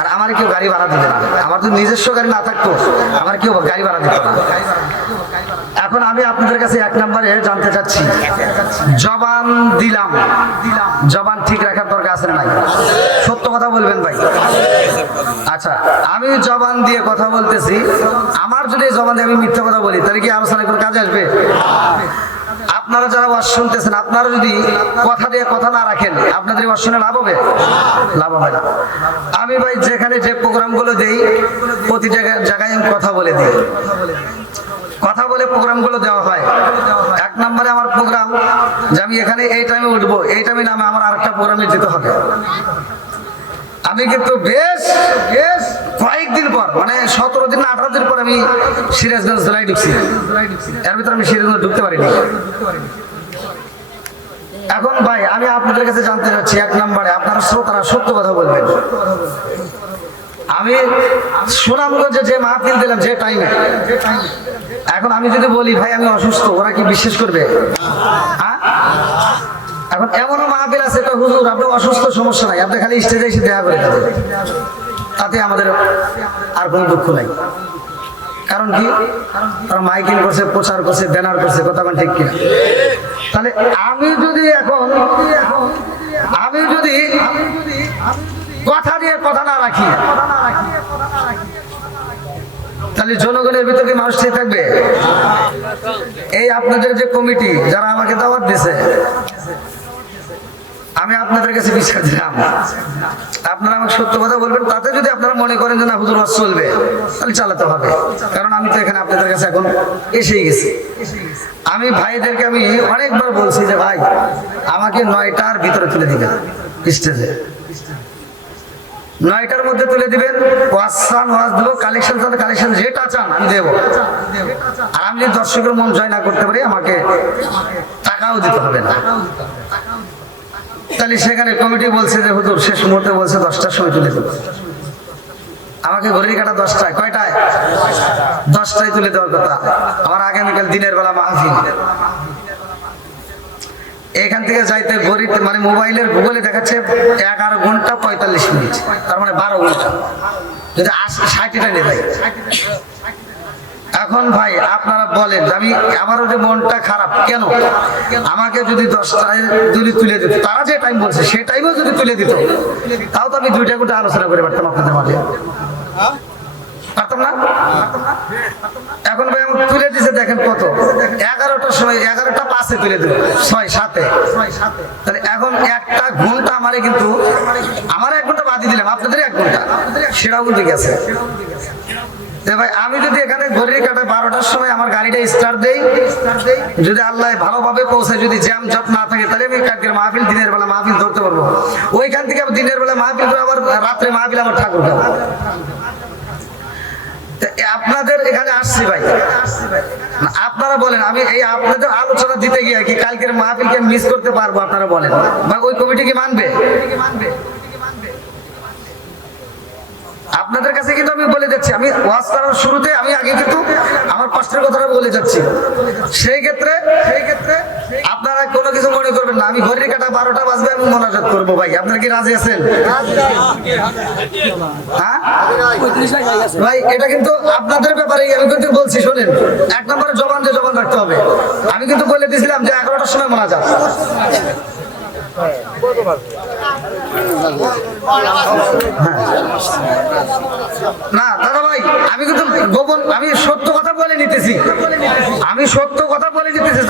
আর আমার কেউ গাড়ি ভাড়া দিবে না। আমার যদি নিজস্ব গাড়ি না থাকতো আমার কেউ গাড়ি ভাড়া দিত না। এখন আমি আপনাদের কাছে এক নম্বরে জানতে চাচ্ছি, জবান দিলাম, জবান ঠিক রাখার দরকার আছে না নাই? সত্য কথা বলবেন ভাই। আচ্ছা, আমি জবান দিয়ে কথা বলতেছি, আমার যদি এই জবান দিয়ে আমি মিথ্যা কথা বলি তাহলে কি আলোচনায় কোনো কাজে আসবে? আপনারা যারা ওয়াজ শুনতেছেন, আপনারা যদি কথা দিয়ে কথা না রাখেন আপনাদের ওয়াজ শুনে লাভ হবে? লাভ হবে না। আমি ভাই যেখানে যে প্রোগ্রামগুলো দেই প্রতি জায়গায় আমি কথা বলে দিই, কথা বলে প্রোগ্রামগুলো দেওয়া হয়। এক নম্বরে আমার প্রোগ্রাম যে আমি এখানে এই টাইমে উঠবো, এই টাইমে নামে আমার আরেকটা প্রোগ্রামে যেতে হবে। আমি কিন্তু বেশ কয়েকদিন পর, মানে 17 দিন না 18 দিন পর আমি সিরাজগঞ্জ জেলায় ঢুকছি। এর ভিতরে আমি সিরাজগঞ্জ ঢুকতে পারিনি। এখন ভাই আমি আপনাদের কাছে জানতে চাচ্ছি, এক নম্বরে আপনারা শ্রোতারা সত্য কথা বলবেন। আমি সুনামগঞ্জে যে মাহফিল দিলাম যে টাইমে, এখন আমি যদি বলি ভাই আমি অসুস্থ, ওরা কি বিশ্বাস করবে? হ্যাঁ, এখন এমনও মাহফিল আছে তো হুজুর আপনি অসুস্থ, সমস্যা নাই, আপনি খালি স্টেজে এসে দেখা করে দেবেন, তাতে আমাদের আর কোনো দুঃখ নাই। কারণ কি, তারা মাইকিং করছে, প্রচার করছে, ব্যানার করছে, কথা কোন ঠিক কিনা? তাহলে আমি যদি কথা দিয়ে কথা না রাখি তাহলে জনগণের ভিতরে মানুষ ঠিক থাকবে? এই আপনাদের যে কমিটি যারা আমাকে দাওয়াত দিছে, আমি আপনাদের কাছে বিচার দিলাম, আপনারা আমাকে সত্য কথা বলবেন। তাতে যদি আপনারা মনে করেন যে না হুজুর ওয়াজ চলবে, তাহলে চালাতে হবে। কারণ আমি তো এখানে আপনাদের কাছে এখন এসেই গেছি। আমি ভাইদেরকে আমি অনেকবার বলছি যে ভাই আমাকে 9টার ভিতরে তুলে দিবেন স্টেজে, 9টার মধ্যে তুলে দিবেন। ওয়াজ দেবো, কালেকশন যেটা চান আমি দেবো। আর আমি যদি দর্শকের মন জয় না করতে পারি আমাকে টাকাও দিতে হবে না। তাহলে সেখানে কমিটি বলছে যে হুজুর শেষ মুহূর্তে বলছে 10টার সময় তুলে দেবো। আমাকে ঘড়ির কাটা 10টায়, কয়টায়? 10টায় তুলে দেওয়ার কথা। আমার আগামীকাল দিনের বেলা মাহফিল। এখান থেকে যাইতে ঘড়িতে মানে মোবাইলের গুগলে দেখাচ্ছে 11 ঘন্টা 45 মিনিট, তার মানে 12 ঘন্টা। যদি 60টা নিয়ে যায়, এখন ভাই আপনারা বলেন আমি আমারও যে মনটা খারাপ কেন? আমাকে যদি 10টায় তুলে দিত, তারা যে টাইম বলছে সেই টাইমেও যদি তুলে দিত, তাও তো আমি 2টা করে আলোচনা করে পারতাম আপনাদের মাঝে, পারতাম না? এখন ভাই আমাকে তুলে দিছে দেখেন কত, 11টার সময় 11টা 5-এ তুলে দিল, 6-7-এ। তাহলে এখন 1টা ঘন্টা আমারে কিন্তু আমার 1 ঘন্টা বাদি দিলাম, আপনাদের 1 ঘন্টা, সেটাও কিন্তু গেছে। ভাই আমি যদি এখানে ঘড়ির কাটায় 12টার সময় আমার গাড়িটা স্টার্ট দেই, যদি আল্লাহ ভালোভাবে পৌঁছায়, যদি জ্যাম জট না থাকে, তাহলে আমি কালকের মাহফিল দিনের বেলা মাহফিল ধরতে পারবো। ওইখান থেকে দিনের বেলা মাহফিল করে আবার রাত্রে মাহফিল আমার ঠাকুর গাবো। আপনাদের এখানে আসছি ভাই, আপনারা বলেন আমি এই আপনাদের আলোচনা দিতে গিয়ে কি কালকের মাহফিলকে মিস করতে পারবো? আপনারা বলেন ভাই, ওই কমিটি কি মানবে? আপনাদের কাছে কিন্তু আমি বলে যাচ্ছি, আমি ওয়াজ করার শুরুতে আমি আগে কিন্তু আমার কষ্টের কথাটা বলে যাচ্ছি। সেই ক্ষেত্রে আপনারা কোনো কিছু মনে করবেন না, আমি ঘড়ির কাটা 12টা বাজবে আমি মোনাজাত করবো। ভাই আপনারা কি রাজি আছেন? হ্যাঁ ভাই, এটা কিন্তু আপনাদের ব্যাপারে আমি কিন্তু বলছি, শোনেন। 1 নম্বরে জবান রাখতে হবে। আমি কিন্তু বলে দিয়েছিলাম যে 11টার সময় মোনাজাত। না দাদা ভাই, আমি কিন্তু গোপন, আমি সত্য কথা বলে নিতেছি,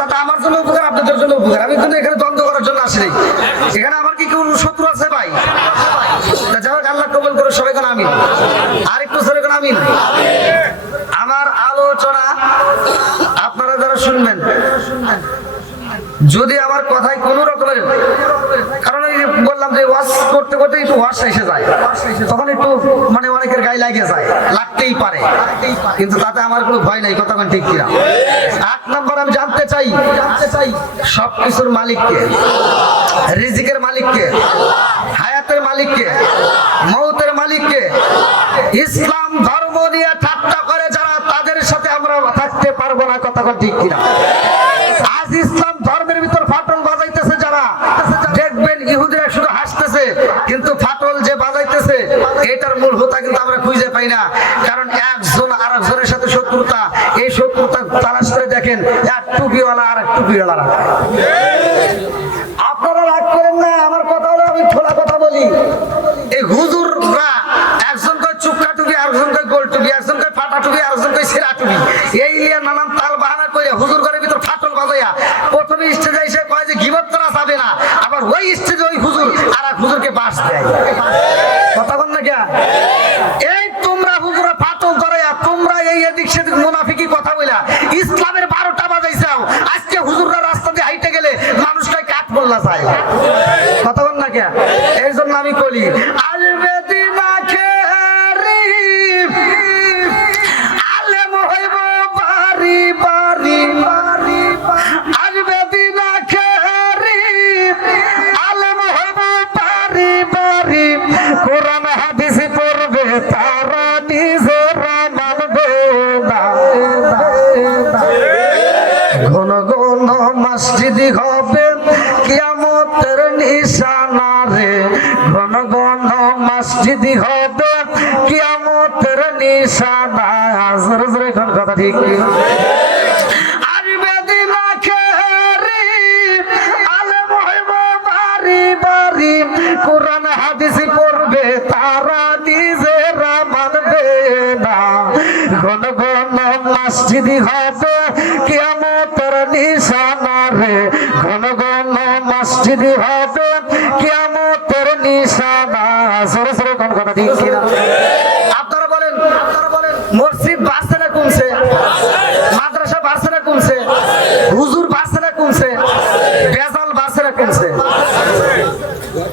তাতে আমার জন্য উপকার, আপনাদের জন্য উপকার। আমি কিন্তু এখানে দ্বন্দ্ব করার জন্য আসিনি। এখানে আমার কি কোন শত্রু আছে ভাই? যাই হোক, আল্লাহ কবুল করে সবাই কোন আমিন। আর একটু সরে কোন আমিন। আমার আলোচনা আপনারা যারা শুনবেন, যদি আমার কথায় কোন রকমের, কারণ বললাম যে ওয়াজ করতে করতে একটু ওয়াজ এসে যায়, তখন একটু মানে অনেকের গায়ে লাগে যায়, লাগতেই পারে, কিন্তু তাতে আমার কোনো ভয় নাই, কথা ঠিক কিনা? 8 নম্বর আমি জানতে চাই সবকিছুর মালিককে, রিজিকের মালিককে, হায়াতের মালিককে, মৌতের মালিককে। ইসলাম ধর্ম নিয়ে ঠাট্টা করে যারা, তাদের সাথে আমরা থাকতে পারবো না, কথা ঠিক কিনা? আজ ইসলাম ধর্মের ভিতর ফাটল বাজাইতেছে যারা, দেখবেন ইহুদিরা শুধু হাসতেছে, কিন্তু ফাটল যে বাজাইতেছে এটার মূল হোতা কিন্তু আমরা খুঁজে পাই না। কারণ একজন আর একজনের সাথে শত্রুতা, এই শত্রুতা তালাশ করে দেখেন, এক টুপিওয়ালা আর এক টুপিওয়ালা। আপনারা রাগ করেন না, আমার কথা হলো আমি খোলা কথা বলি। এই হুজুররা একজন কয় চুক্কা টুপি, আরেকজন কয় গোল টুপি, একজন কয় ফাটা টুপি, আরেকজন কয় ছেঁড়া টুপি, এই নিয়ে নানান তাল বাহানা করে হুজুর ঘরের ভিতর ফাটল বাজাইয়া প্রথমে স্টেজে এসে কয় যে গীবত করা যাবে না, আবার ওই স্টেজে ওই হুজুর আর এক হুজুরকে বাস দেয়। কথা বল না কে? এই তোমরা হুজুরা ফাটল করাইয়া তোমরা এই এদিক সেদিক মুনাফিকি কথা বইলা ইসলামের 12টা বাজাইছাও। আজকে হুজুররা রাস্তা দিয়ে হাইটে গেলে মানুষ কয় কাঠ বললা চায়। কথা বল না কে? এই জন্য আমি বলি আসবে দিন আখেরি আলেম হইব বাড়ি বাড়ি, আসবে দিন আখেরি আলেম হইব বাড়ি বাড়ি, কোরআন হাদিস পড়বে তারা নিজেরা মানবে না। ঘন ঘন মসজিদ হবে কিয়ামতের নিশানা রে, ঘন ঘন মসজিদ হবে কিয়ামতের নিশানা। জোরে জোরে কোন কথা ঠিক কি? আসবে দিন আখেরি আলেম হইব বাড়ি বাড়ি, কোরআন হাদিস পড়বে তারা নিজেরা মানবে না। ঘন ঘন মসজিদ হবে কিয়ামতের নিশানা রে, ঘন ঘন মসজিদ হবে কিয়ামতের নিশানা। সরে সরে কোন কথা ঠিক কিনা? আপনারা বলেন, মসজিদ বাড়ছে না কমছে? মাদ্রাসা বাড়ছে না কমছে? হুজুর বাড়ছে না কমছে? বেজাল বাড়ছে না কমছে?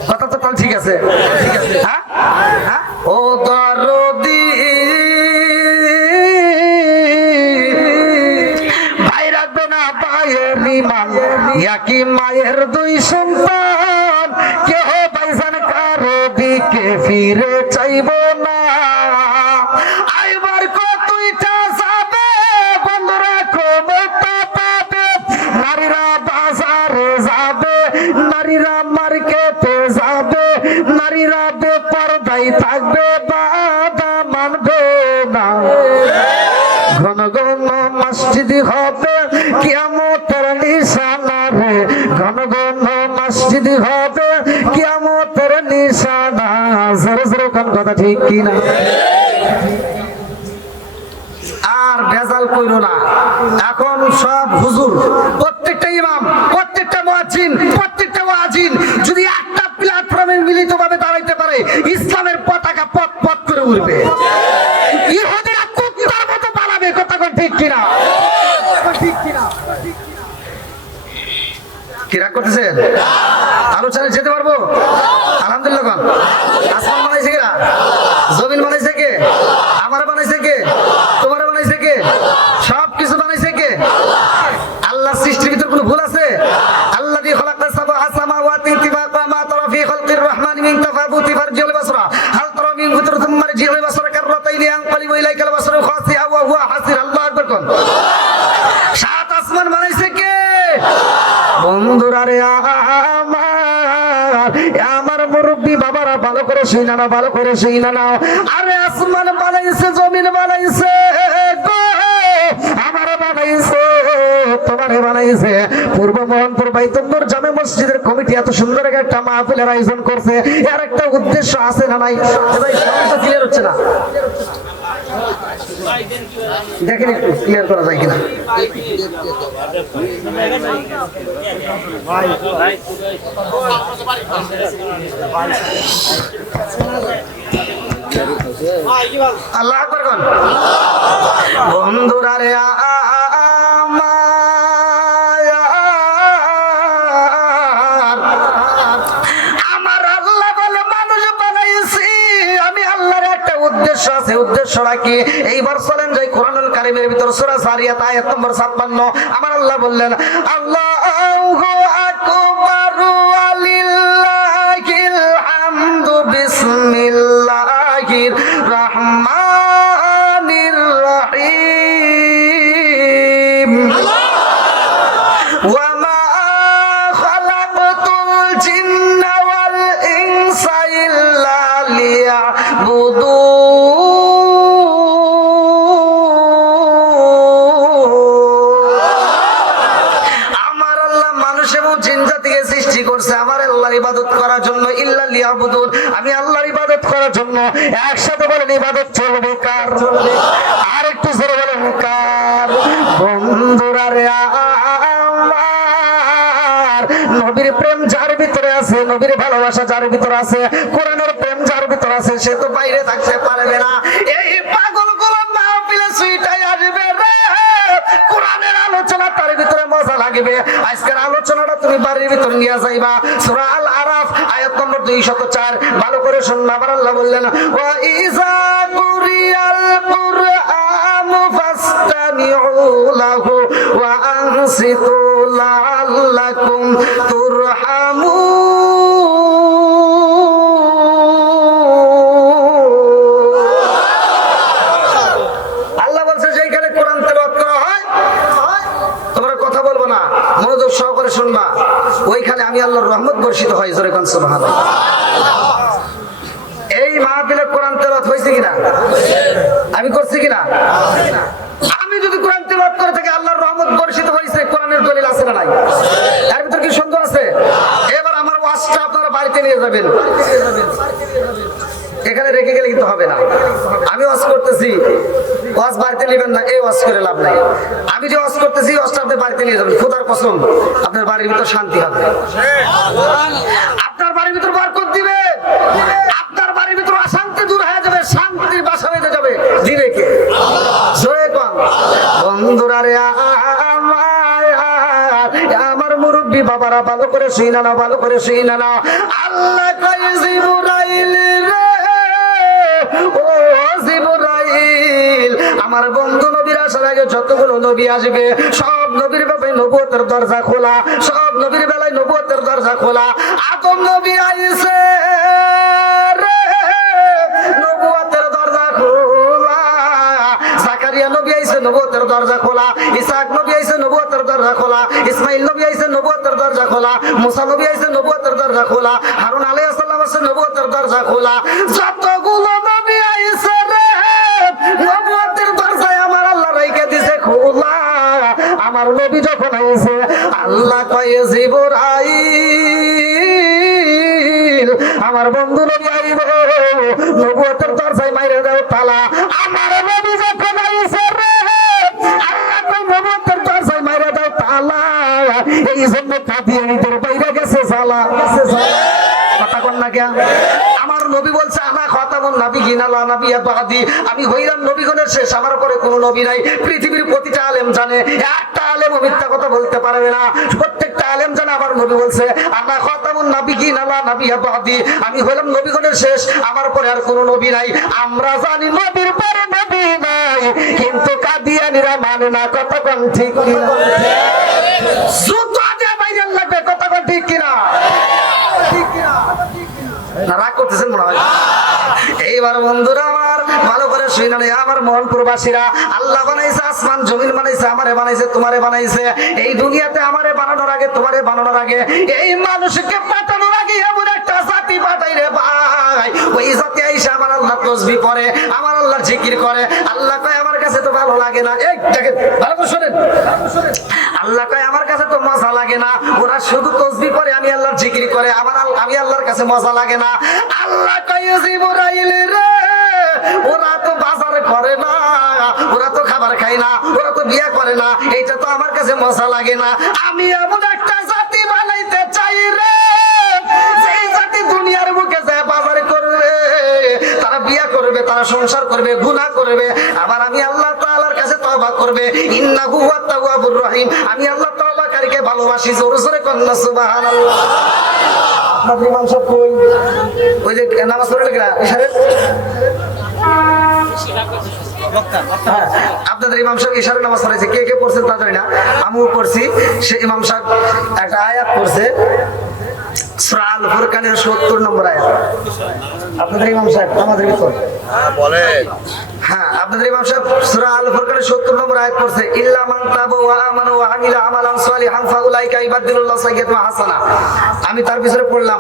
কথা তো ঠিক আছে, হ্যাঁ? ও দরদি ভাই রাখবে না পায়ের ইমান, একই মায়ের দুই সন্তান, কেহ ভাইজান কারো দিকে ফিরে চাইব না। আইবার কতইটা যাবে বন্ধুরা ক্ষমতা পাবে, নারীরা বাজারে যাবে, নারীরা মার্কেটে যাবে, নারীরা বেপরদাই থাকবে, বাধা মানবে না। ঘন ঘন মসজিদ হবে কিয়ামতের নিশানা রে, ঘন ঘন মসজিদ হবে কিয়ামতের নিশানা। জোরে জোরে কোন কথা ঠিক কিনা? আর ভেজাল কইরো না। এখন সব হুজুর, প্রত্যেকটা ইমাম, প্রত্যেকটা মুয়াজ্জিন, প্রত্যেকটা ওয়াজিন যদি একটা প্ল্যাটফর্মে মিলিতভাবে দাঁড়াইতে পারে, ইসলামের পতাকা পথ পথ করে উঠবে। ইহুদিরা কুত্তার মতো পালাবে। কথা কোন ঠিক কিনা? ঠিক কিনা? কি রাগ করতেছেন? আলোচনায় যেতে পারবো? আলহামদুলিল্লাহ। কোন আসমান বানাইছে কিনা? জমিন বানাইছে কে? আমার বানাইছে কে? তোমার বানাইছে কে? সব কিছু বানাইছে কে? আল্লাহ সৃষ্টির ভিতর কোনো ভুল আছে? আল্লাযী খালাকা সাবআ সামাওয়াতি তিবাকা মা তারা ফি খালকির রহমানি মিন তাফাবুতি ফারজিল বাসরা হাল তারা মিন ফুতুর সুম্মা রজিল বাসরা কাররাতাইনি আনকালিবু ইলাইকাল বাসরু খাসিআ ওয়া হুয়া হাসির। আল্লাহু আকবার। কোন সাত আসমান বানাইছে কে? বন্ধুরা রে আমার মুরব্বী বাবারা ভালো করে শুই না, ভালো করে শুই না। আরে আসমান বানাইছে, জমিন বানাইছে, আমার বানাইছে, তোমারে বানাইছে। পূর্ব মোহনপুর বাইতুল্লাহর জামে মসজিদের কমিটি এত সুন্দর একটা মাহফিলের আয়োজন করছে, এর একটা উদ্দেশ্য আছে না নাই? ভাই সমস্যা ক্লিয়ার হচ্ছে না, দেখেন একটু ক্লিয়ার করা যায় কিনা। আল্লাহ আকবার। কোন বন্ধুরা রে উদ্দেশ্যটা কি? এইবার চলেন যাই কোরআনুল কারীমের ভিতর সূরা যারিয়াত আয়াত নম্বর 56। আমার আল্লাহ বললেন, আল্লাহু আকবার ওয়ালিল্লাহিল হামদু বিসমিল্লাহির রহমানির রহিম। ওয়া মা খালাকতুল জিন্না ওয়াল ইনসা ইল্লা লিয়া আমার আল্লাহ মানুষ এবং জিন জাতিকে সৃষ্টি করছে আমার আল্লাহর ইবাদত করার জন্য, ইল্লা লিয়াবুদুন, আমি আল্লাহর ইবাদত করার জন্য। একসাথে বলেন ইবাদত চলবে কার? আর একটু জোরে বলেন কার? বন্ধুরা রে আমার, নবীর প্রেম যার ভিতরে আছে, নবীর ভালোবাসা যার ভিতরে আছে, কোরআনের প্রেম যার ভিতরে আছে, সে তো বাইরে থাকতে পারবে না। এই পাগলগুলো মাহফিলে সুইটাই আসবে রে, কোরআনের আলোচনা তার ভিতরে মজা লাগবে। আজকের আলোচনাটা তুমি বাড়ির ভিতরে নিয়ে যাইবা। সূরা আল আরাফ আয়াত নম্বর 204 ভালো করে শুনুন। আবার আল্লাহ বললেন ওয়া ইযা কুরিয়াল কুরআনু ফাসতামিউ লাহু ওয়া আনসিতু লাআল্লাকুম তুরহামুন। আল্লাহ বলছে যেখানে কোরআন তেলাওয়াত করা হয় তোমরা কথা বলবো না, মনোযোগ সহকারে শুনবা, ওইখানে আমি আল্লাহর রহমত বর্ষিত হয়। জোরে কোন সুবহানাল্লাহ। এই মাহফিলে কোরআন তেলাওয়াত হয়েছে কিনা? আমি করছি কিনা? আমি যদি কোরআন তেলাওয়াত করে থাকি আল্লাহর রহমত বর্ষিত হয়েছে, কোরআনের দলিল আছে না নাই? এর ভিতর কি সন্দেহ আছে? এবার আমার ওয়াজটা আপনারা বাড়িতে নিয়ে যাবেন, এখানে রেখে গেলে কিন্তু হবে না। আমি ওয়াজ করতেছি, ওয়াজ বাড়িতে নেবেন না, এই ওয়াজ করে লাভ নাই। আমি যে ওয়াজ করতেছি ওয়াজটা আপনি বাড়িতে নিয়ে যাবেন, খোদার কসম আপনার বাড়ির ভিতর শান্তি হবে, আপনার বাড়ির ভিতর বরকত দিবে, আপনার বাড়ির ভিতর অশান্তি দূর হয়ে যাবে, শান্তির বাসা বেঁধে যাবে। দিবে কে? জয় কোন বন্ধুরা রে আমার মুরব্বী বাবারা, ভালো করে শুইনা না, ভালো করে শুইনা না। আল্লাহ কয় জিবরাইল রে, ও জিবরাইল, আমার বন্ধু নবীর আসার আগে যতগুলো নবী আসবে সব নবীর বেলায় নবুয়তের দরজা খোলা, সব নবীর বেলায় নবুয়তের দরজা খোলা। আদম নবী আইছে রে, নবুয়তের দরজা খোলা। জাকারিয়া নবী আইছে, নবুয়তের দরজা খোলা। ইসহাক নবী আইছে, নবুয়তের দরজা খোলা। ইসমাইল নবী আইছে, নবুয়তের দরজা খোলা। মুসা নবী আইছে, নবুয়তের দরজা খোলা। হারুন আলাইহিস সালাম আছে, নবুয়তের দরজা খোলা। যতগুলো নবী আইছে রে, নবুয়তের দরজায় আমার আল্লাহ রাইখা দিছে খোলা। আমার নবী যখন আইছে আল্লাহ কয় জিবরাইল, আমার বন্ধু নবী আইব, নবুয়তের দরজায় মাইরে দাও তালা। আমার নবী যখন আইছে রে, আল্লাহ কয় নবুয়তের দরজায় মাইরে দাও তালা। এই জন্য কাদিয়ানীদের বাইরে গেছে জ্বালা, কথা কন না কেন? আমার নবী বলছে আনা খাতামুন নাবিয়িন লা নাবিয়্যা বাদি, আমি হইলাম নবীগণের শেষ, আমার পরে কোনো নবী নাই। পৃথিবীর প্রতিটা আলেম জানে, একটা আলেমও মিথ্যা কথা বলতে পারবে না, প্রত্যেকটা আলেম জানে আমার নবী বলছে আনা খাতামুন নাবিয়িন লা নাবিয়্যা বাদি, আমি হইলাম নবীগণের শেষ, আমার পরে আর কোনো নবী নাই। আমরা জানি নবীর পরে নবী নাই, কিন্তু কাদিয়ানীরা মানে না, কথা কোন ঠিক কিনা? জুতা দিয়ে বাইরে লাগবে, কথা কোন ঠিক কিনা? ঠিক কিনা? না রাগ করতেছেন মনে হয়। এইবার বন্ধুরা আমার ভালো করে শুনে নেই, আমার মোহনপুরবাসীরা, আল্লাহ বানাইছে আসমান জমিন, বানাইছে আমারে, বানাইছে তোমারে, বানাইছে এই দুনিয়াতে আমারে বানানোর আগে, তোমারে বানানোর আগে, এই মানুষকে পাঠানোর আগে এমন একটা জাতি পাঠাই রে ভাই, ওই জাতি আইসা আমার আল্লাহ তাসবিহ করে, আমার আল্লাহর জিকির করে। আল্লাহ কয় আমার কাছে তো ভালো লাগে না, এই দেখেন ভালো করে শুনেন, আল্লাহ কয় আমার কাছে তো মজা লাগে না, ওরা শুধু তাসবিহ করে, আমি আল্লাহর জিকির করে, আমি আল্লাহর কাছে মজা লাগে না। আল্লাহ কয় জিবরাইল রে, ওরা তো বাজার করে না, ওরা তো খাবার খায় না, ওরা তো বিয়ে করে না, এইটা তো আমার কাছে মজা লাগে না। আমি এমন একটা জাতি বানাইতে চাই রে, যেই জাতি দুনিয়ার বুকে যায় বাজার করবে, তারা বিয়ে করবে, তারা সংসার করবে, গুনাহ করবে, আবার আমি আল্লাহ তাআলার কাছে তওবা করবে। ইন্নাহু হুয়াত তাওয়াবুর রহিম, আমি আল্লাহ তওবাকারীকে ভালোবাসি। জোরে জোরে কন্না সুবহানাল্লাহ। আপনাদের ইমাম সাহেব কই? ওই যে নামাজ পড়ে গেলা ইশারে, আপনাদের ইমাম সাহেব ইশারে নামাজ পড়াইছে, কে কে পড়ছেন তা জানি না, আমিও পড়ছি। সে ইমাম সাহেব একটা আয়াত পড়ছে, সূরা আল ফুরকানের 70 নম্বর আয়াত। আপনাদের ইমাম সাহেব আমাদের ভিতর বলেন। হ্যাঁ, আপনাদের ইমাম সাহেব সূরা আল ফুরকানের 70 নম্বর আয়াত পড়ছে, ইল্লা মান তাবা ওয়া আমানা ওয়া আমিলা আমালান সালিহান ফাউলাইকা ইবাদদিলুল্লাহু সাইয়্যাতুহু হাসানা। আমি তার পিছনে পড়লাম,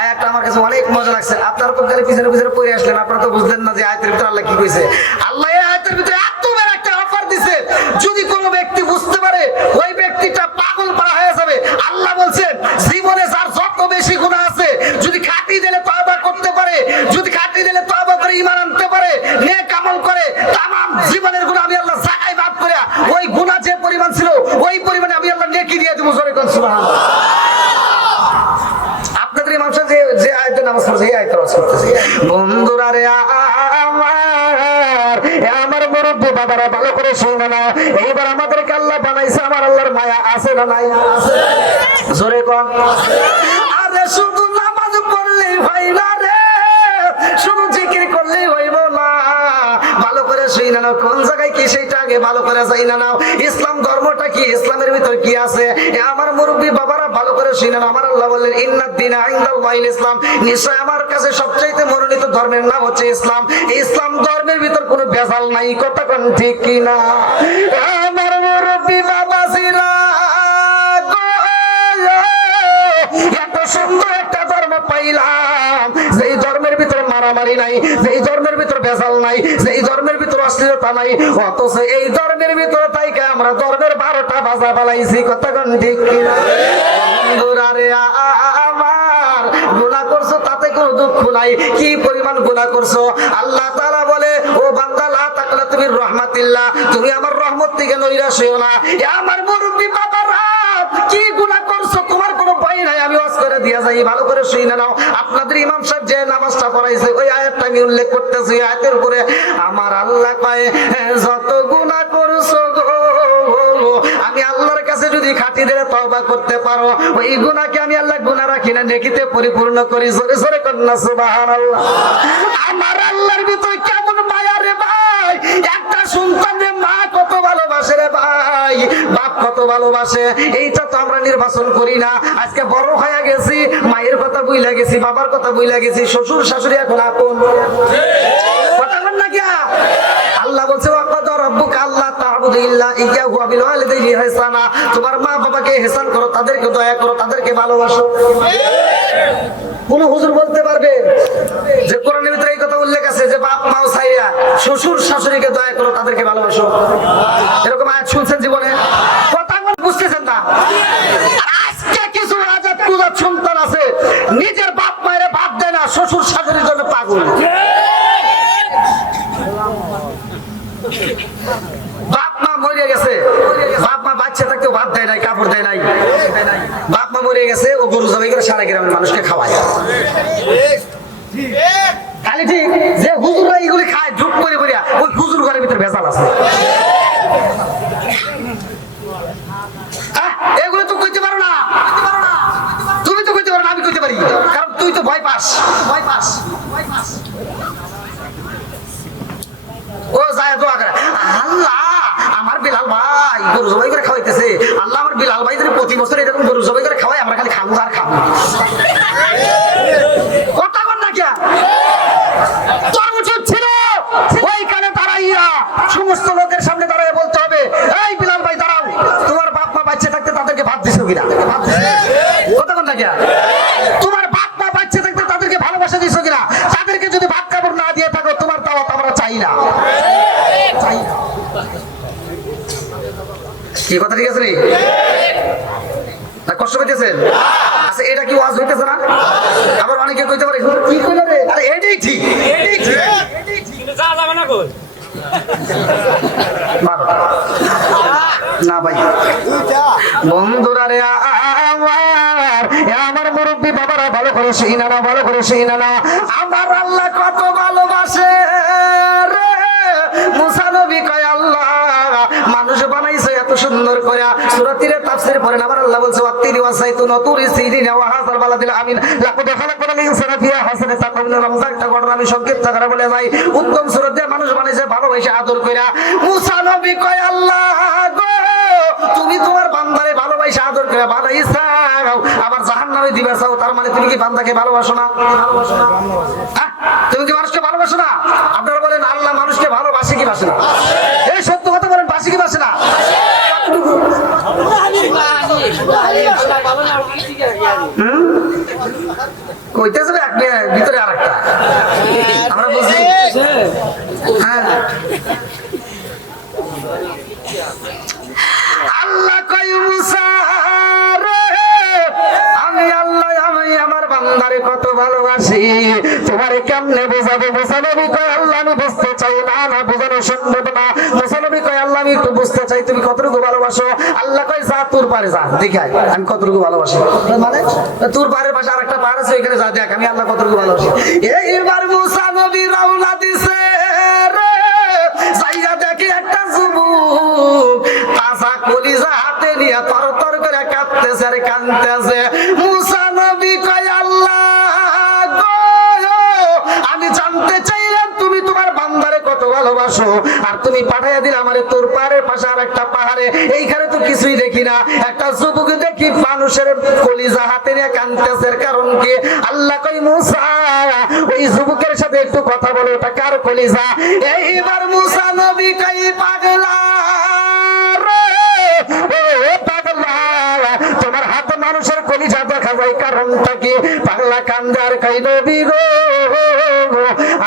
আয়াতটা আমার কাছে অনেক মজা লাগছে। আপনারা তো খালি পিছনে পিছনে পড়ে আসলেন, আপনারা তো বুঝলেন না যে আয়াতের ভিতরে আল্লাহ কি কইছে। আল্লাহ এই আয়াতের ভিতরে এত বড় একটা অফার দিছে, যদি কোনো ব্যক্তি বুঝতে পারে ওই ব্যক্তিটা পাগল পারা হয়ে যাবে। আল্লাহ বলছেন জীবনে যার যত বেশি গুনাহ আছে, যদি খাঁটি দিলে তওবা করতে পারে, যদি খাঁটি দিলে তওবা করে ঈমান আনতে পারে, নেক আমল করে, তামাম জীবনের গুনাহ আমি আল্লাহ জাকাই মাফ করে, ওই গুনাহ যে পরিমাণ ছিল ওই পরিমাণে আমি আল্লাহ নেকি দিয়ে দেব। জোরে কোন সুবহানাল্লাহ। আপনাদের ইমাম সাহেব যে আয়াতে নামাজ পড়ছে এই আয়াতে নামাজ পড়তেছে। বন্ধুরা রে আমার মুরব্বি বাবারা ভালো করে শুনে না, এইবার আমাদেরকে আল্লাহ বানাইছে, আমার আল্লাহর মায়া আছে না নাই? জোরে কোন। আরে শুধু নামাজ পড়লেই হয় না রে, শুধু জিকির করলেই হইব না। ভালো করে শুনে নাও কোন জায়গায় কি সেইটা আগে ভালো করে যাই না নাও। ইসলাম ধর্মটা কি, ইসলামের ভিতর কি আছে, আমার মুরব্বি বাবারা ভালো করে শুনে নাও। আমার আল্লাহ বললেন ইন্নাদ দীনা ইনদাল্লাহিল ইসলাম, নিশ্চয় আমার কাছে সবচাইতে মনোনীত ধর্মের নাম হচ্ছে ইসলাম। ইসলাম ধর্মের ভিতর কোনো ভেজাল নাই, কথা কোন ঠিক কি না? আমার মুরব্বি বাবাজিরা এত সুন্দর একটা ধর্ম পাইলাম, যেই ধর্মের ভিতরে মারামারি নাই, যেই ধর্মের ভিতরে ভেজাল নাই, যেই ধর্মের ভিতরে অশ্লীলতা নাই, অথচ এই ধর্মের ভিতরে তাইকে আমরা ধর্মের 12টা বাজা বালাইছি, কথা কোন ঠিক কি না? বন্ধুরা রে আমার, গুনাহ করছো তাতে কোনো দুঃখ নাই, কি পরিমাণ গুনাহ করছো। আল্লাহ তাআলা বলে ও বান্দা লা তাকনাতু মির রাহমাতিল্লাহ, তুমি আমার রহমত থেকে নৈরাশ হইও না। আমার মুরব্বি বাবারা কি গুনাহ করছো, তোমার কোনো ভয় নাই, আমি ওয়াজ করে দিয়া যাই, ভালো করে শুনে নাও। আপনাদের ইমাম সাহেব যে নামাজটা পড়াইছে ওই আয়াতটা আমি উল্লেখ করতেছি, আয়াতের উপরে আমার আল্লাহ কয় যত গুনাহ করছো গো, আমি আল্লাহর কাছে যদি খাঁটি দিলে তওবা করতে পারো, ওই গুনাহকে আমি আল্লাহ গুনাহ রাখি না, নেকিতে পরিপূর্ণ করি। জোরে জোরে কন্না সুবহানাল্লাহ। আমার আল্লাহর ভিতরে কেমন মায়া রে ভাই, একটা সন্তানের মা কত ভালোবাসে রে ভাই, বাপ কত ভালোবাসে, এইটা তো আমরা নির্বাচন করি না। আজকে বড় হয়ে গেছি, মায়ের কথা ভুলে গেছি, বাবার কথা ভুলে গেছি, শ্বশুর শাশুড়ি এখন আপন, কথা বল না কি? আল্লাহ বলছে ওয়াকাদা রাব্বুকা আল্লা তা'বুদু ইল্লা ইয়্যাহু ওয়া বিল ওয়ালিদাইনি ইহসানা, তোমার মা বাবাকে ইহসান করো, তাদেরকে দয়া করো, তাদেরকে ভালোবাসো। কোন হুজুর বলতে পারবে যে কোরআনের ভিতরে এই কথা উল্লেখ আছে যে বাপ মাও ছাইরা শ্বশুর শাশুড়িকে দয়া করো, তাদেরকে ভালোবাসো? এরকম আয়াত শুনছেন জীবনে? কথা বুঝতেছেন না? আর আজকে কিছু রাজাত কুজাত সন্তান আছে, নিজের বাপ মায়ের বাপ দেয় না, শ্বশুর শাশুড়ির জন্য পাগল। বাপ মা মরে গেছে, বাপ মা বাচ্চা থাকতে ভাত দেয় নাই, কাপড় দেয় নাই, বাপ মা মরে গেছে, ও গরু জবাই করে সারা গ্রামের মানুষকে খাওয়ায়। খালি ঠিক যে হুজুররা এগুলি খায় ঢুক করে করিয়া, ওই হুজুর ঘরের ভিতরে ভেজাল আছে। এগুলো তো কইতে পারো না, তুমি তো কইতে পারো না, আমি কইতে পারি, কারণ তুই তো ভয় পাস। ও যায় দোয়া করে, আল্লাহ আমার বিলাল ভাই গরু জবাই করে খাওয়াইতেছে, আল্লাহ আমার বিলাল ভাই যদি প্রতি বছর এরকম গরু জবাই করে খাওয়াই, আমরা খালি খাবো আর খাবো। কথা বল না কিয়া? তোর উচিত ছিল ওইখানে দাঁড়াইয়া সমস্ত লোকের সামনে দাঁড়াইয়া বলতে হবে, এই বিলাল ভাই দাঁড়াও, তোমার বাপ মা বাচ্চা থাকতে তাদেরকে ভাত দিছো কিনা? কথা বল না কিয়া? তোমার বাপ মা বাচ্চা থাকতে তাদেরকে ভালোবাসা দিছো কিনা? তাদেরকে যদি ভাত কাপড় না দিয়ে থাকো, তোমার দাওয়াত আমরা চাই না। কি কথা ঠিক আছে না? কষ্ট পেতেছেন? আচ্ছা, এটা কি ওয়াজ হইতেছে না? আবার অনেকে কইতে পারে কি কইলো রে, আরে এটাই ঠিক, এটাই ঠিক, কিন্তু যা যাবে না কই না ভাই। বন্ধুরা রে আমার মুরব্বি বাবারা ভালো করে শুইনা না, ভালো করে শুইনা না, আমার আল্লাহ কত ভালোবাসে রে। মুসা নবী কয় আল্লাহ মানুষ বানাইছে এত সুন্দর করে, সূরা তিরের তাফসীর পড়েন, আমার আল্লাহ বলছে ওয়াত্তিরি ওয়াসাইতুন ওয়াতুরি সিরিনা ওয়া হাযাল বালাদিল আমিন লাকাদ খালাকনাল ইনসানা ফি আহসানি তাকওয়িম। রমজানটা ঘটনা আমি সংক্ষিপ্ত করে বলে যাই, উত্তম সূরা দিয়ে মানুষ বানাইছে ভালোবাসে আদর কইরা। মুসা নবী কয় আল্লাহ গো তুমি তোমার বান্দারে ভালোবাসা আদর করে বানাইছাও, আবার জাহান্নামে দিবা চাও, তার মানে তুমি কি বান্দাকে ভালোবাসো না? তুমি কি মানুষকে ভালোবাসো না? আপনারা বলেন আল্লাহ মানুষকে ভালোবাসে কি বাসে না? এই সত্য কথা বলেন, বাসে কি বাসে না? কইতে যাবে এক ভিতরে আর একটা আমরা বুঝি। হ্যাঁ, আল্লাহ কই মুসা রে, আমি আল্লাহ আমি আমার বান্দারে কত ভালোবাসি, তোমারে কেমনে বোঝাবো? মুসা নবী কয় আল্লাহ আমি বুঝতে চাই না, না বোঝানো সম্ভব না। মুসা নবী কয় আল্লাহ আমি একটু বুঝতে চাই তুমি কতটুকু ভালোবাসো। আল্লাহ কয় যা তোর পারে যা দেখাই আমি কতটুকু ভালোবাসি। মানে তোর পাহাড়ের পাশে আরেকটা পাহাড় আছে, ওইখানে যা দেখ আমি আল্লাহ কতটুকু ভালোবাসি। এইবার মুসা নবী রওনা দিছে রে, যাইয়া দেখি একটা যুবক কাঁচা কলিজা হাতে নিয়ে তরতর করে কাঁদতেছে আর কাঁদতেছে। মুসা নবী কয় আল্লাহ গো, আমি জানতে চাইলাম তুমি তোমার বান্দারে কত ভালোবাসো, আর তুমি পাঠাইয়া দিলে আমারে তোর পাহাড়ের পাশে আর একটা পাহাড়ে, এইখানে তো কিছুই দেখি না, একটা যুবক দেখি মানুষের কলিজা হাতে নিয়ে কাঁদতেছে, কারণ কি? আল্লাহ কই মুসা ওই যুবকের সাথে একটু কথা বলো, এটা কার কলিজা? এইবার মুসা নবী কই পাগলা রে, ও পাগলা তোমার হাতে মানুষের কলিজা দেখা যায়, কারণটা কি? পাগলা কান্দার কই নবী গো,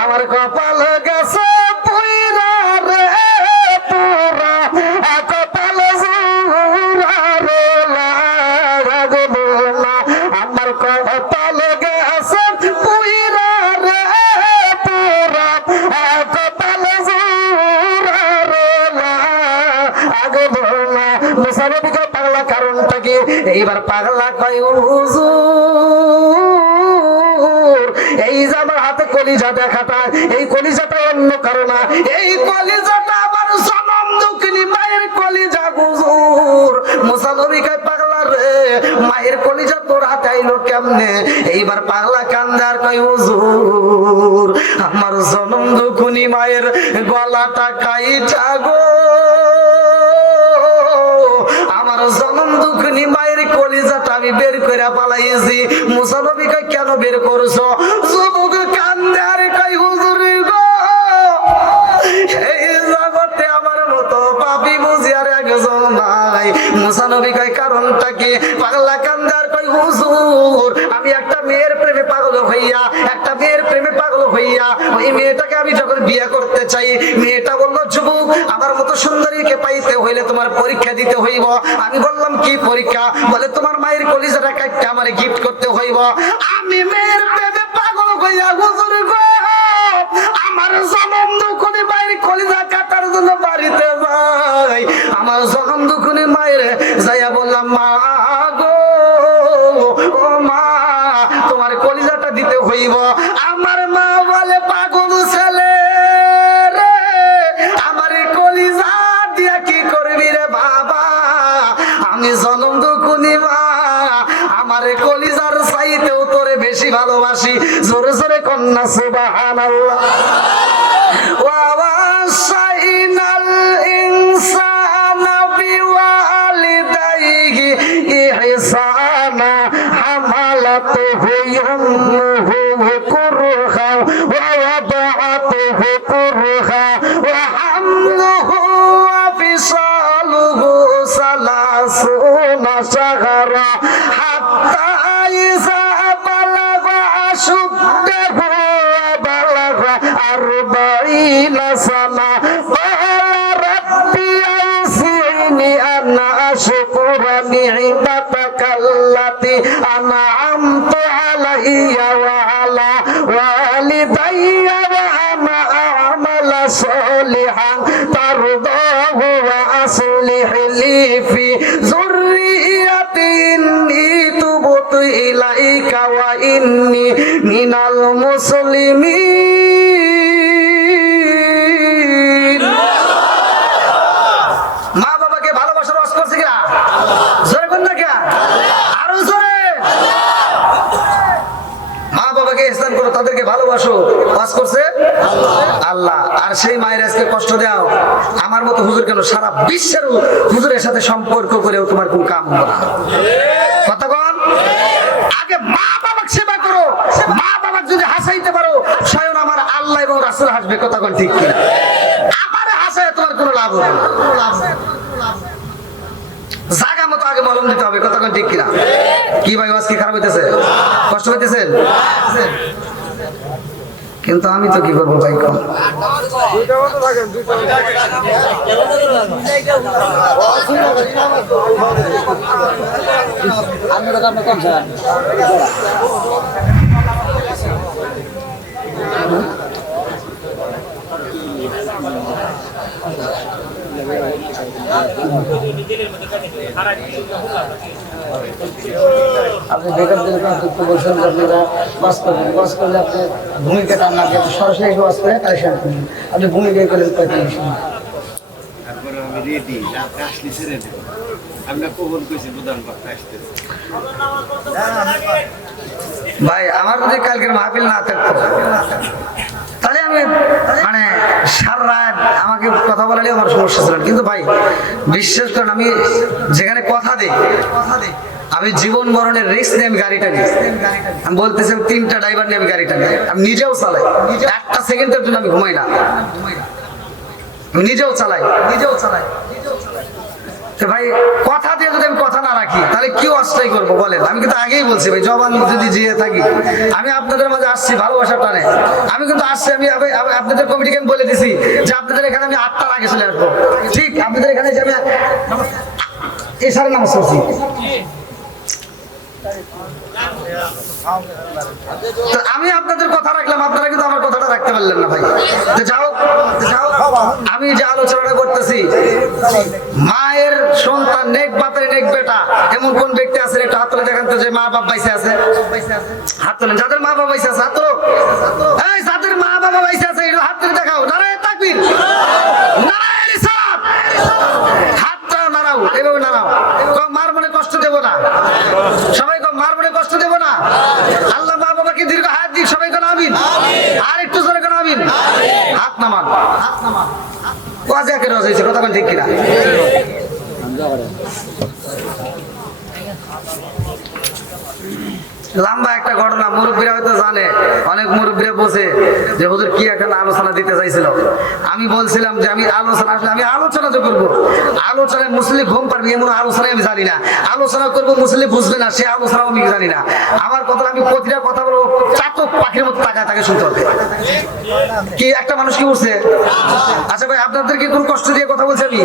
আমার কপাল গেছে পুইরা রে পুরা, কপাল জুরা রে লাগবো না, আমার কপাল গেছে পুইরা রে পুরা, কপাল জুরা রে লাগবো না। মুসা নবী কয় পাগলা কারণটা কি? এইবার পাগলা কয় হুজুর এই যে আমার হাতে কলিজা দেখাটা, এই কলিজাটা অন্য কারণ না, এই কলিজাটা আমার জনম দুঃখিনী মায়ের কলিজা হুজুর। মুসা নবী কয় পাগলা রে, মায়ের কলিজা তোর হাতে আইলো কেমনে? এইবার পাগলা কান্দার কয় হুজুর আমার জনম দুঃখিনী মায়ের গলাটা কাইটা গো, আমার জনম দুঃখিনী মায়ের কলিজাটা আমি বের করে পালাইছি। মুসা নবী কয় কেন বের করছো? যুবক কান্দে আর কয় হুজুর গো, এই জগতে আমার মতো পাপী বুঝি আর একজন নাই। মুসা নবী কয় কারণটা কি? পাগলা কান্দে আর কয় হুজুর আমি একটা মেয়ের প্রেমে পাগল হইয়া, একটা মেয়ের প্রেমে পাগল হইয়া ওই মেয়েটাকে আমি যখন বিয়ে করতে চাই, মেয়েটা বলল যুবক আমার মতো সুন্দরীকে পাইতে হইলে তোমার পরীক্ষা দিতে হইব। আমি বললাম কি পরীক্ষা? বলে তোমার মায়ের কলিজাটা কাটতে আমার গিফট করতে হইব। আমি মেয়ের প্রেমে পাগল হইয়া হুজুর গো আমার জনম দুঃখী মায়ের কলিজা কাটার জন্য বাড়িতে যাই, আমার জনম দুঃখী মায়ের যাইয়া বললাম মা গো ও মা তোমার কলিজাটা দিতে হইব। আমার মা বলে পাগল ছেলে রে, আমার কলিজা দিয়া কি করবি রে বাবা? আমি জনম দুঃখী মা, আমার কলিজার চাইতেও তোরে বেশি ভালোবাসি। জোরে জোরে কন্যা সুবহানাল্লাহ। ওয়া ওয়াসাইনাল ইনসানা বিওয়ালিদাইহি ইহসানা হামালাতুহু উম্মুহু কুরহা ওয়া ওয়াদাআতুহু কুরহা ওয়া হামলুহু ওয়া ফিসালুহু সালাসুনা শাহরা হাত্তা ইযা বালাগা আশুদ্দাহু বালাগা আরবাঈনা সানা ক্বালা রাব্বি আউসি'নি আন আশকুরা নি'মাতাকাল্লাতী আন'আমতু আলাইয়া ওয়া আলা ওয়ালিদাইয়া ওয়া আনা আ'মালা সালিহান তারদাহু ওয়া আসলিহ লি ফি যুররিয়াতি ইন্নী তুবতু ইলাইকা ওয়া ইন্নী মিনাল মুসলিমিন। মা বাবাকে ভালোবাসার ওয়াজ করছে কিনা? জোরে কোন না কিনা? আরো জোরে। মা বাবাকে ইহসান করো, তাদেরকে ভালোবাসো, ওয়াজ করছে আল্লাহ। আর সেই মায়ের আজকে কষ্ট দাও। আমার আমার মতো হুজুর কেন, সারা বিশ্বের হুজুরের সাথে সম্পর্ক করেও তোমার কোন কাম হলো না। কথা বল, আগে মা বাবার সেবা করো। মা বাবার যদি হাসাইতে পারো, স্বয়ং আমার আল্লাহ এবং রাসূল হাসবে। কথা বল ঠিক কিনা? আমারে হাসায় তোমার কোনো লাভ হবে না। জায়গা মতো আগে মলম দিতে হবে। কথা বল ঠিক কিনা? কি ভাই, আওয়াজ কি খারাপ হইতেছে? কষ্ট হইতেছেন? কিন্তু আমি তো কি করবো ভাই, কম আপনি বেকার বলছেন যে আপনারা বাস করবেন, বাস করলে আপনি ভূমিকাটা আপনাকে সরাসরি বাস করে কালেকশন করবেন। আপনি ভূমিকা করলেন 45 মিনিট। তারপরে আমি রেডি, রাতে আসলে ছেড়ে দেব। আমরা কবুল করেছি প্রধান বক্তা আসতে। ভাই আমার যদি কালকের মাহফিল না থাকতো, তাহলে আমি মানে সারা রাত আমাকে কথা বলালেও আমার সমস্যা ছিল। কিন্তু ভাই বিশ্বাস করেন, আমি যেখানে কথা দিই, আমি জীবন মরণের রিস্ক নিয়ে আমি গাড়িটা নিই। আমি বলতেছি 3টা ড্রাইভার নিয়ে আমি গাড়িটা নিই। আমি নিজেও চালাই, একটা সেকেন্ডের জন্য আমি ঘুমাই না। আমি নিজেও চালাই। ভাই কথা দিয়ে যদি আমি কথা না রাখি, তাহলে কি অস্থায়ী করবো বলেন? আমি কিন্তু আগেই বলছি ভাই, জবান যদি জিয়ে থাকি, আমি আপনাদের মাঝে আসছি ভালোবাসার টানে। আমি কিন্তু আসছি, আমি আপনাদের কমিটিকে আমি বলে দিছি যে আপনাদের এখানে আমি 8টার আগে চলে আসবো। ঠিক আপনাদের এখানে যে আমি এসারে নামাজ পড়ছি। আমি আপনাদের কথা রাখলাম, আপনারা কিন্তু আমার কথাটা রাখতে পারলেন না ভাই। যাও, আমি যে আলোচনাটা করতেছি, মায়ের সন্তান নেক বাপের নেক বেটা, এমন কোন ব্যক্তি আছে একটু হাত তুলে দেখান তো, যে মা বাপ বাইসে আছে? হাত তোলেন যাদের মা বাবা বাইসে আছে। হাত তোলো। এই যাদের মা বাবা বাইসে আছে একটু হাত তুলে দেখাও। নারায়ে তাকবীর, নারায়ে রিসালাত। হাতটা নাড়াও, এভাবে নাড়াও। মার মনে কষ্ট দেব না। সবাই মার মনে কষ্ট দেব না। আল্লাহ মা বাবাকে দীর্ঘ হায়াত দিক। সবাই কেন আমিন? আর একটু জোরে কেন আমিন? হাত নামান। ওয়াজে কে রজ হয়েছে, কথা বল ঠিক কিনা? লম্বা একটা ঘটনা, মুরব্বীরা হয়তো জানে। অনেক মুরব্বীরা বসে যে হুজুর কি একটা আলোচনা দিতে চাইছিল। আমি বলছিলাম যে আমি আলোচনা আসলে আমি আলোচনা যে করবো, আলোচনায় মুসলিম ঘুম পারবি এমন আলোচনায় আমি জানি না। আলোচনা করবো মুসলিম বুঝবে না, সে আলোচনাও আমি জানি না। আমার কথা, আমি প্রতিটা কথা বলবো চাতক পাখির মতো তাকায় তাকে শুনতে হবে। কি একটা মানুষ কি উঠছে? আচ্ছা ভাই, আপনাদেরকে কোন কষ্ট দিয়ে কথা বলছি আমি?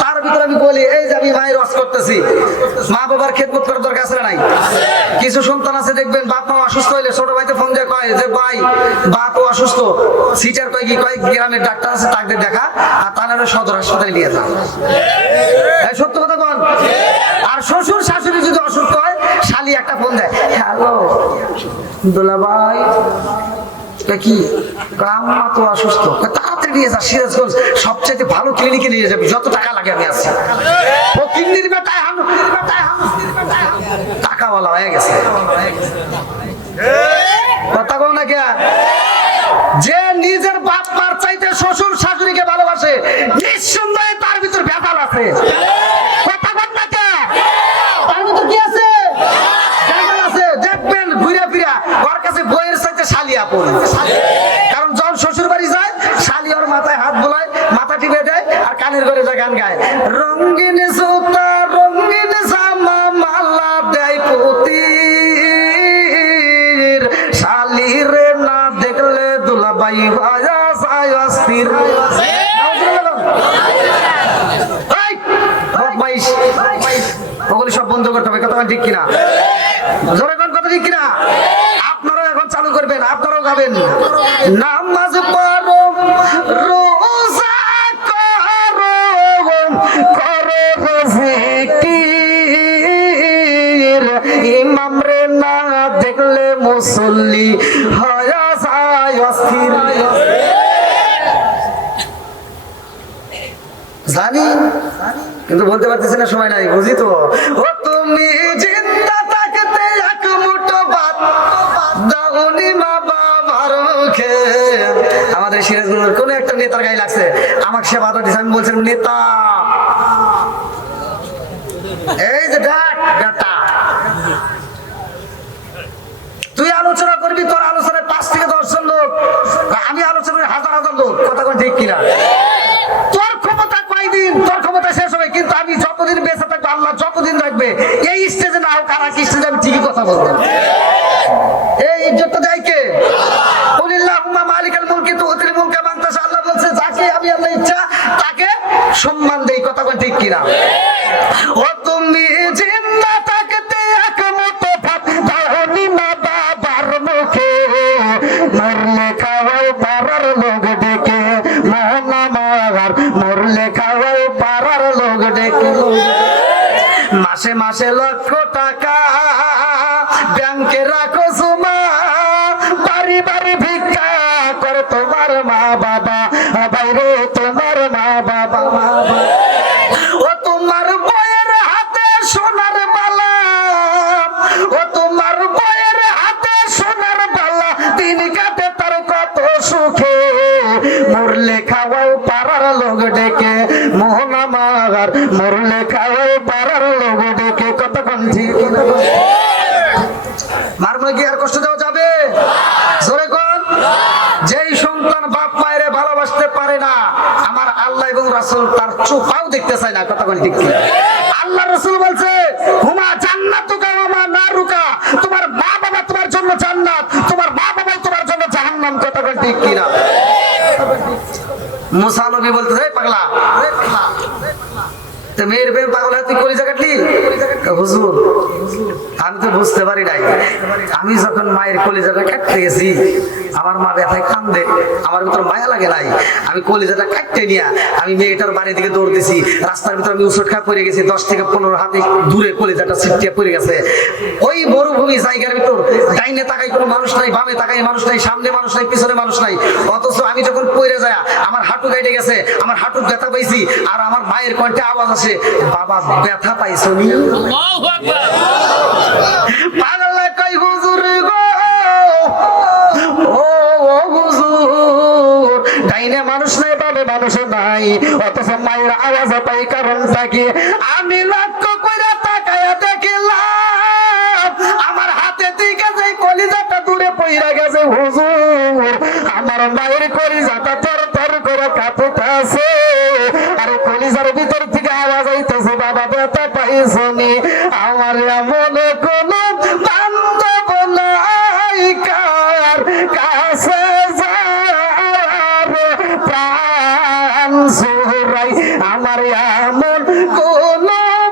তার ভিতরে আমি বলি, এই যে আমি মায়ের ওয়াজ করতেছি, মা বাবার খেদমত করার দরকার আছে না নাই? কিছু সন্তান আছে দেখবেন, বাপ মা অসুস্থ হইলে ছোট ভাইতে ফোন দিয়ে কয় যে ভাই বাপ অসুস্থ, সিটার কয় কি কয় গ্রামের ডাক্তার আছে তাকে দেখা, আর তাহলে সদর হাসপাতালে নিয়ে যান। সত্য কথা বল। আর শ্বশুর শাশুড়ি যদি অসুস্থ হয়, শালি একটা ফোন দেয়, হ্যালো দোলা ভাই, কি আম্মা তো অসুস্থ, তাড়াতাড়ি নিয়ে যা সিরাজগঞ্জ সবচেয়ে ভালো ক্লিনিকে নিয়ে যাবি, যত টাকা লাগে আমি আছি। ও কিডনি দিবে তাই টাকাওয়ালা হয়ে গেছে। কথা কও না কে? যে নিজের বাপ মার চাইতে শ্বশুর শাশুড়িকে ভালোবাসে, নিঃসন্দেহে তার ভিতর ভেজাল আছে। কথা কন না কে? তার ভিতর কি আছে? ভেজাল আছে। দেখবেন ঘুরে ফিরা ওর কাছে বইয়ের চাইতে শালি আপন। কারণ যখন শ্বশুর বাড়ি যায়, শালি ওর মাথায় হাত বোলায়, মাথা টিপে দেয়, আর কানের ঘরে যায় গান গায়, রঙিন সুতা রঙিন জামা মালা দেয় পুতির, শালির না দেখলে দুলাভাই ভাজা যায় অস্থির। ওগুলি সব বন্ধ করতে হবে। কথা ঠিক কিনা? জোরে কোন কথা ঠিক কিনা? আপনারাও এখন চালু করবেন, আপনারাও গাবেন, নামাজ পড়ো রোজা করো করো জিকির, ইমাম রে না দেখলে মুসল্লি হয়ে যায় অস্থির। জানি কিন্তু বলতে পারতেছি না, সময় নাই, বুঝি তো। ও তুমি জিন্দা থাকতে এক মুঠো ভাত দাওনি মা বাবার মুখে। আমাদের সিরাজগঞ্জের কোন একটা নেতার গায়ে লাগছে, আমাকে সে বাধা দিচ্ছে। আমি বলছিলাম নেতা এই যে ডাক বেটা, তুই আলোচনা করবি, তোর আলোচনায় 5 থেকে 10 জন লোক, আমি আলোচনা করি হাজার হাজার লোক, কথা কোন ঠিক কিনা? তোর ক্ষমতা কয়দিন, তোর ক্ষমতা শেষ হবে, কিন্তু আমি যতদিন বেঁচে থাকবো, আল্লাহ যতদিন রাখবে, এই স্টেজে না হোক আর এক স্টেজে আমি ঠিকই কথা বলবো। এই ইজ্জতটা দেয় কে? কুলিল্লাহুম্মা মালিকাল মুলকি তুতিল মুলকা মান তাশা। আল্লাহ বলছে যাকে আমি আল্লাহ ইচ্ছা তাকে সম্মান দেই, কথা কোন ঠিক কিনা? ও তুমি জিন্দা থাকতে একমত ভাত দাওনি মা বাবার মুখে, মরলে খাওয়াও পাড়ার লোক ডেকে, মোহন আমার মরলে খাওয়াও পাড়ার লোক ডেকে। মাসে মাসে লক্ষ টাকা ব্যাংকে রাখো জমা, বাড়ি বাড়ি ভিক্ষা করে তোমার মা বাবা, বাইরে তোমার মা বাবা। ও তোমার বইয়ের হাতে সোনার বালা, ও তোমার বইয়ের হাতে সোনার বালা, দিন কাটে তার কত সুখে, মরলে খাওয়াও পাড়ার লোক ডেকে, মোহন আমার মরলে খাওয়াও পাড়ার লোক ডেকে, কতক্ষণ ঠিক মারমে কি আর কষ্ট দেওয়া যাবে? জোরে কোন? যেই সন্তান বাপ মায়ের ভালোবাসতে পারে না, আমার আল্লাহ এবং রাসূল তার চোখও দেখতে চায় না, কথা কোন ঠিক কি? আল্লাহ রাসূল বলছে হুমা জান্নাতুকা ওয়া মা নারুকা, তোমার মা বাবা তোমার জন্য জান্নাত, তোমার মা বাবা তোমার জন্য জাহান্নাম, কথা কোন ঠিক কি না? মুসা নবী বলতে হে পাগলা, তো মেয়ের প্রেম পাগল তুই কলিজা কাটলি? হুজুর আমি তো বুঝতে পারি নাই, আমি যখন মায়ের কলিজাটা কাটতে গেছি আমার মা ব্যথায় কান্দে, আমার ভিতর মায়া লাগে নাই, আমি কলিজাটা কাটতে নিয়ে আমি মেয়েটার বাড়ির দিকে দৌড় দিছি, রাস্তার ভিতরে আমি উসট খা পড়ে গেছি, 10 থেকে 15 হাতে দূরে কলিজাটা ছিটকে পড়ে গেছে। ওই মরুভূমি জায়গার ভিতর ডাইনে তাকাই কোনো মানুষ নাই, বামে তাকাই মানুষ নাই, সামনে মানুষ নাই, পিছনে মানুষ নাই, অথচ আমি যখন পড়ে যায় আমার হাঁটু কেটে গেছে, আমার হাঁটুর ব্যথা পাইছি, আর আমার মায়ের কণ্ঠে আওয়াজ আসে বাবা ব্যথা পাইছো নি? পাগলা কই হুজুর গো, ও হুজুর ডাইনে মানুষ নাই, বামে মানুষ নাই, অথচ মায়ের আওয়াজ পাই, কারণটা কি? আমি লক্ষ্য কইরা তাকায়া দেখিলাম আমার হাতে থেকে যে কলিজাটা দূরে পইরা গেছে হুজুর, আমার মায়ের কলিজাটা তর তর করে কাঁপতেছে, আর কলিজার ভিতর থেকে আওয়াজ আইতেছে বাবা ব্যথা পাইছনি। আমার এমন কোন বান্ধব নাই কার কাছে যাওয়ার প্রাণ জুড়াই, আমার এমন কোন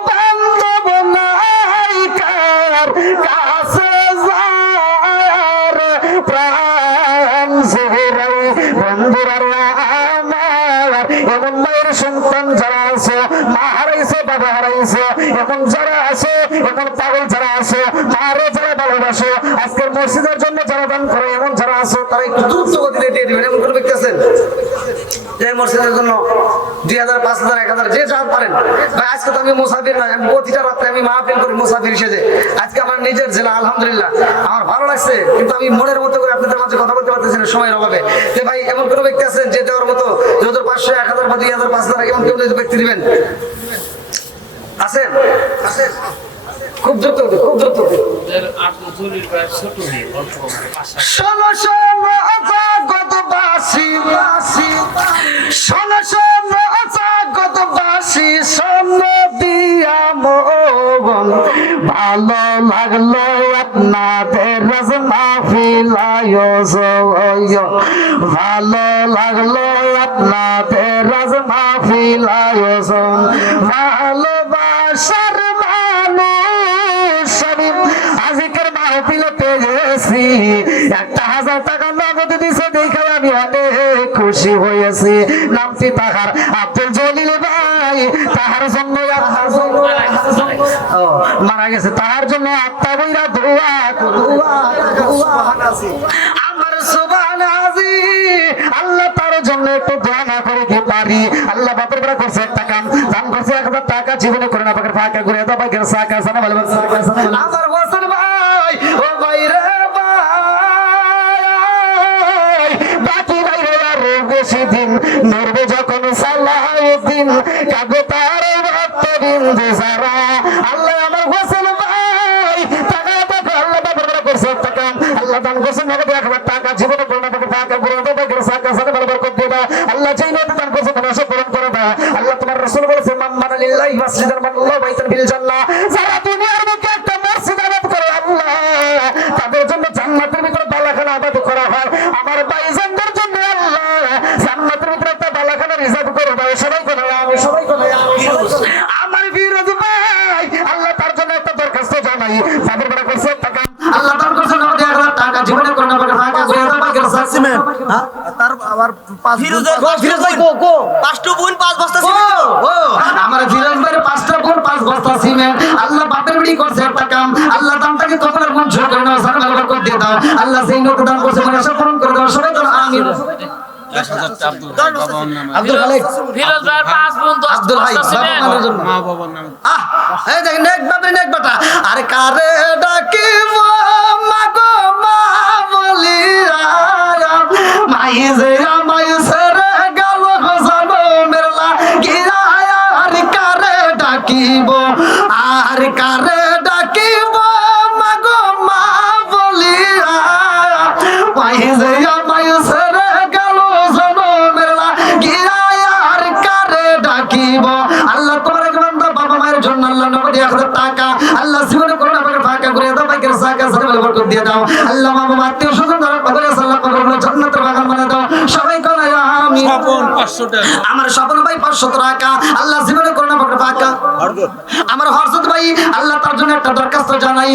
বান্ধব নাই কার কাছে যাওয়ার প্রাণ জুড়াই। বন্ধুরা আমার এমন মায়ের সন্তান যারা আছে, মা হারাইছে বাবা হারাইছে, এমন যারা আছে, এমন পাগল যারা আছে, মারে যারা ভালোবাসে, আজকের মসজিদের জন্য যারা দান করে, এমন যারা আছে তারা একটু দ্রুত গতিতে দিয়ে দিবেন। এমন কোনো ব্যক্তি আছেন যে মসজিদের জন্য 2000, 5000, 1000 যে যা পারেন? ভাই আজকে তো আমি মুসাফির নয়, আমি প্রতিটা রাত্রে আমি মাহফিল করি মুসাফির হিসেবে। আজকে আমার নিজের জেলা আলহামদুলিল্লাহ আমার ভালো লাগছে, কিন্তু আমি মনের মতো করে আপনাদের মাঝে কথা বলতে পারতেছি না সময়ের অভাবে। যে ভাই এমন কোনো ব্যক্তি আছেন যে দেওয়ার মতো, যত 500, 1000 বা 2000, 5000 এমন কেউ ব্যক্তি দিবেন? আছেন? আছেন? খুব দ্রুত, খুব দ্রুত। শোনো শোনো জাগত বাসি, শোনো শোনো জাগত বাসি, শোনো দিয়া মন ভালো লাগলো আপনাদের মাহফিল আয়োজন, ভালো লাগলো আপনাদের মাহফিল আয়োজন, ভালোবাসার মানুষ আমি আজকের মাহফিলে পেয়েছি, 1000 টাকা নগদ দিছে দেখে আমি অনেক খুশি হয়েছি। নামটি তাহার আব্দুল জলিল ভাই, তাহার জন্য মারা গেছে, তাহার জন্য আত্মা বইরা দোয়া আমার সুবহানাজি। আল্লাহ তার জন্য একটু দোয়া না করে কি পারি? আল্লাহ বাপের বেড়া করছে একটা কাম, দান করছে 1000 টাকা, জীবনে করে না পাকের ফাঁকা করে দাও পাকের সাকা সানা বলে আমার হোসেন ভাই, ও ভাই রে ভাই, বাকি ভাই রে বেশি দিন নড়বে যখন সালাউদ্দিন কাগো তার ভক্তবিন্দু যারা আল্লাহ আমার হোসেন ভাই টাকা টাকা আল্লাহ ব্যবহার করছে টাকা আল্লাহ দান করছে নগদ 1000 টাকা জীবনে করোনা থেকে টাকা পুরো দেবে সাকা সাথে ব্যবহার করতে দাও আল্লাহ চাই না দান করছে তোমার সব পূরণ করে দাও আল্লাহ তোমার রাসূল বলেছে মাম্মানা লিল্লাহি মাসজিদান মাল্লাহু বাইতান ফিল জান্নাহ যারা দুনিয়ার বুকে একটা মসজিদ আবাদ করে আল্লাহ তাদের জন্য জান্নাতের ভিতরে বালাখানা আবাদ করা হয় আমার ভাইজানদের জন্য আল্লাহ জান্নাতের ভিতরে একটা বালাখানা রিজার্ভ করে দাও সবাই করে আমি সবাই করে আমার বিরোধী ভাই আল্লাহ তার জন্য একটা দরখাস্ত জানাই যাদের বড় করছে টাকা আল্লাহ তার কাছে নাও 1000 টাকা জীবনে কোন না টাকা করে দাও বাকি সিমেন্ট তার আবার পাঁচ ফিরোজের ফিরোজ ভাই কো পাঁচটা বোন 5 বস্তা সিমেন্ট ও আমার ফিরোজ ভাইয়ের 5টা বোন 5 বস্তা সিমেন্ট আল্লাহ বাপের বাড়ি করছে একটা কাম আল্লাহ দানটাকে কখনো মন ঝোঁক করে না সারা ব্যবহার করে দিয়ে দাও আল্লাহ সেই নতুন দান করছে মানে সব পূরণ করে দাও সবাই করে আমিন আব্দুল খালেক ফিরোজ ভাই 5 বোন 10 আব্দুল ভাই বস্তা সিমেন্ট বাবার জন্য মা বাবার নাম এই দেখেন নেক বাপরে নেক বেটা আরে কারে ডাকিব মাগো মা বলিয়া মাই যে আমায় সেরে গেল জানো মেরলা গিয়া আর কারে ডাকিব আর কারে ডাকিব মাগো মা বলিয়া মাই যে আমায় সেরে গেল জানো মেরলা গিয়া আর কারে ডাকিব আল্লাহ তোমার বান্দা বাবা মায়ের জন্য আল্লাহ নগদ 1000 টাকা আল্লাহ জীবনে করোনা ভাগে ফাঁকা করে দাও ভাগ্যের সাকা সাথে বরকত দিয়ে দাও আল্লাহ বাবা আত্মীয় স্বজন ধরে পাগলে সাল্লাহ পাগলে জান্নাতের বাগান বানিয়ে দাও সবাই করে আমি স্বপন 500 টাকা আমার স্বপন ভাই 500 টাকা আল্লাহ জীবনে করোনা ভাগে ফাঁকা আমার হরজত ভাই আল্লাহ তার জন্য একটা দরখাস্ত জানাই